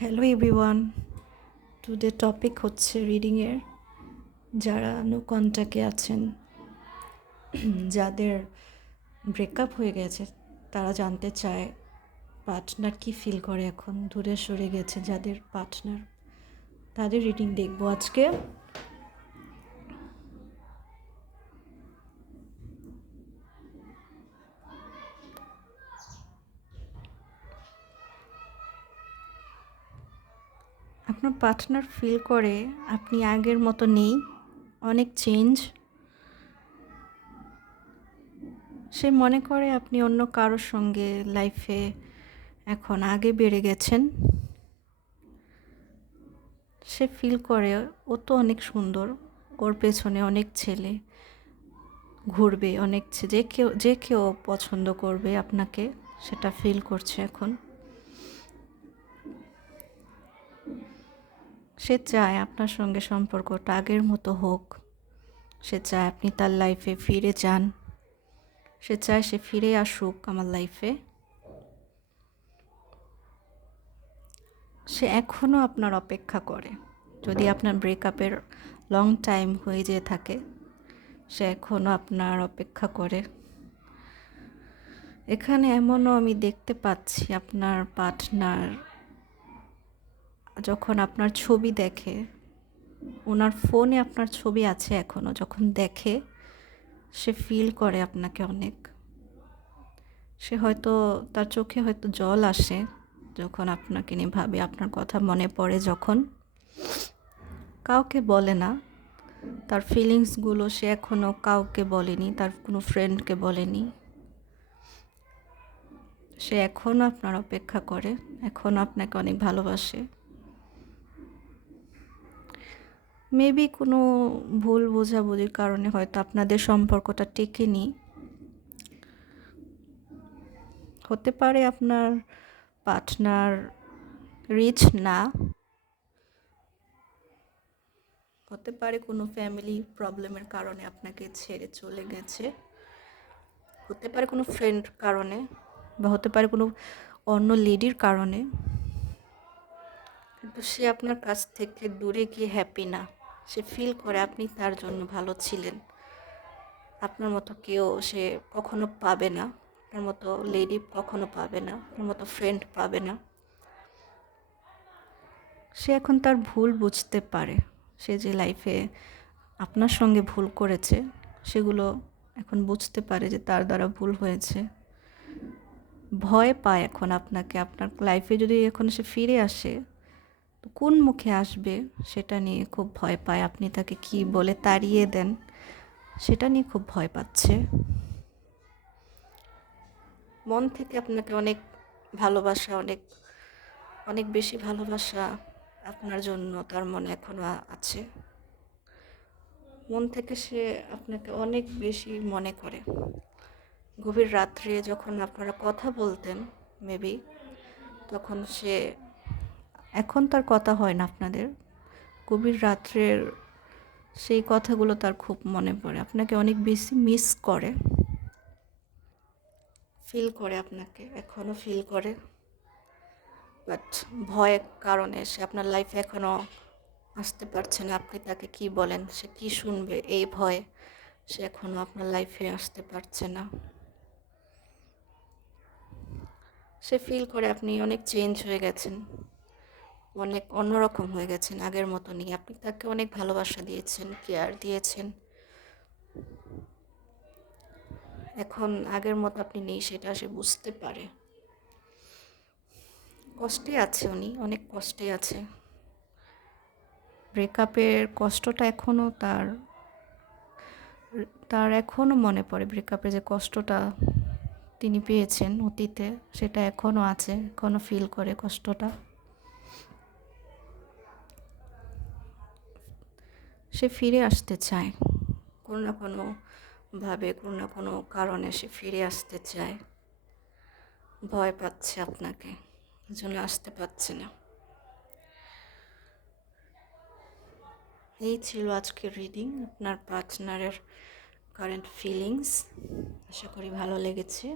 Hello everyone, today topic হচ্ছে রিডিংয়ের। যারা no কন্ট্যাক্টে আছেন, যাদের ব্রেকআপ হয়ে গেছে, তারা জানতে চায় পার্টনার কি ফিল করে এখন দূরে সরে গেছে যাদের পার্টনার, তাদের রিডিং দেখবো আজকে। আপনার পার্টনার ফিল করে আপনি আগের মতো নেই, অনেক চেঞ্জ। সে মনে করে আপনি অন্য কারোর সঙ্গে লাইফে এখন আগে বেড়ে গেছেন। সে ফিল করে ও তো অনেক সুন্দর, ওর পেছনে অনেক ছেলে ঘুরবে, অনেক যে কেউ পছন্দ করবে আপনাকে, সেটা ফিল করছে এখন। সে চায় আপনার সঙ্গে সম্পর্কটা আগের মতো হোক, সে চায় আপনি তার লাইফে ফিরে যান, সে চায় সে ফিরে আসুক আমার লাইফে। সে এখনও আপনার অপেক্ষা করে। যদি আপনার ব্রেকআপের লং টাইম হয়ে যেয়ে থাকে, সে এখনও আপনার অপেক্ষা করে। এখানে এমনও আমি দেখতে পাচ্ছি আপনার পার্টনার যখন আপনার ছবি দেখে, ওনার ফোনে আপনার ছবি আছে এখনও, যখন দেখে সে ফিল করে আপনাকে অনেক। সে হয়তো তার চোখে হয়তো জল আসে যখন আপনাকে নিয়ে ভাবে, আপনার কথা মনে পড়ে যখন। কাউকে বলে না তার ফিলিংসগুলো, সে এখনও কাউকে বলেনি, তার কোনো ফ্রেন্ডকে বলেনি। সে এখনও আপনার অপেক্ষা করে, এখনও আপনাকে অনেক ভালোবাসে। মেবি কোনো ভুল বোঝাবুঝির কারণে হয়তো আপনাদের সম্পর্কটা টেকেনি। হতে পারে আপনার পার্টনার রিচ না, হতে পারে কোনো ফ্যামিলি প্রবলেমের কারণে আপনাকে ছেড়ে চলে গেছে, হতে পারে কোনো ফ্রেন্ড কারণে, বা হতে পারে কোনো অন্য লেডির কারণে। কিন্তু সে আপনার কাছ থেকে দূরে গিয়ে হ্যাপি না। সে ফিল করে আপনি তার জন্য ভালো ছিলেন। আপনার মতো কেউ সে কখনো পাবে না, আপনার মতো লেডি কখনো পাবে না, আপনার মতো ফ্রেন্ড পাবে না। সে এখন তার ভুল বুঝতে পারে। সে যে লাইফে আপনার সঙ্গে ভুল করেছে, সেগুলো এখন বুঝতে পারে যে তার দ্বারা ভুল হয়েছে। ভয় পায় এখন আপনাকে, আপনার লাইফে যদি এখন সে ফিরে আসে তো কোন মুখে আসবে সেটা নিয়ে খুব ভয় পায়। আপনি তাকে কি বলে তাড়িয়ে দেন সেটা নিয়ে খুব ভয় পাচ্ছে। মন থেকে আপনাকে অনেক ভালোবাসা, অনেক অনেক বেশি ভালোবাসা আপনার জন্য তার মনে এখনো আছে। মন থেকে সে আপনাকে অনেক বেশি মনে করে। গভীর রাত্রে যখন আপনারা কথা বলতেন মেবি, তখন সে, এখন তার কথা হয় না আপনাদের, গভীর রাত্রের সেই কথাগুলো তার খুব মনে পড়ে, আপনাকে অনেক বেশি মিস করে, ফিল করে আপনাকে, এখনও ফিল করে। বাট ভয়ের কারণে সে আপনার লাইফে এখনও আসতে পারছে না। আপনি তাকে কি বলেন, সে কি শুনবে, এই ভয়ে সে এখনও আপনার লাইফে আসতে পারছে না। সে ফিল করে আপনি অনেক চেঞ্জ হয়ে গেছেন, অনেক অন্যরকম হয়ে গেছেন, আগের মতো নেই। আপনি তাকে অনেক ভালোবাসা দিয়েছেন, কেয়ার দিয়েছেন, এখন আগের মতো আপনি নেই, সেটা সে বুঝতে পারে। কষ্টে আছে উনি, অনেক কষ্টে আছে। ব্রেকআপের কষ্টটা এখনও তার তার এখনও মনে পড়ে। ব্রেকআপে যে কষ্টটা তিনি পেয়েছেন অতীতে, সেটা এখনও আছে, এখনও ফিল করে কষ্টটা। সে ফিরে আসতে চায় কোনো না কোনো ভাবে, কোনো না কোনো কারণে সে ফিরে আসতে চায়। ভয় পাচ্ছে আপনাকে, এজন্য আসতে পারছে না। এই ছিল আজকের রিডিং, আপনার পার্টনারের কারেন্ট ফিলিংস। আশা করি ভালো লেগেছে।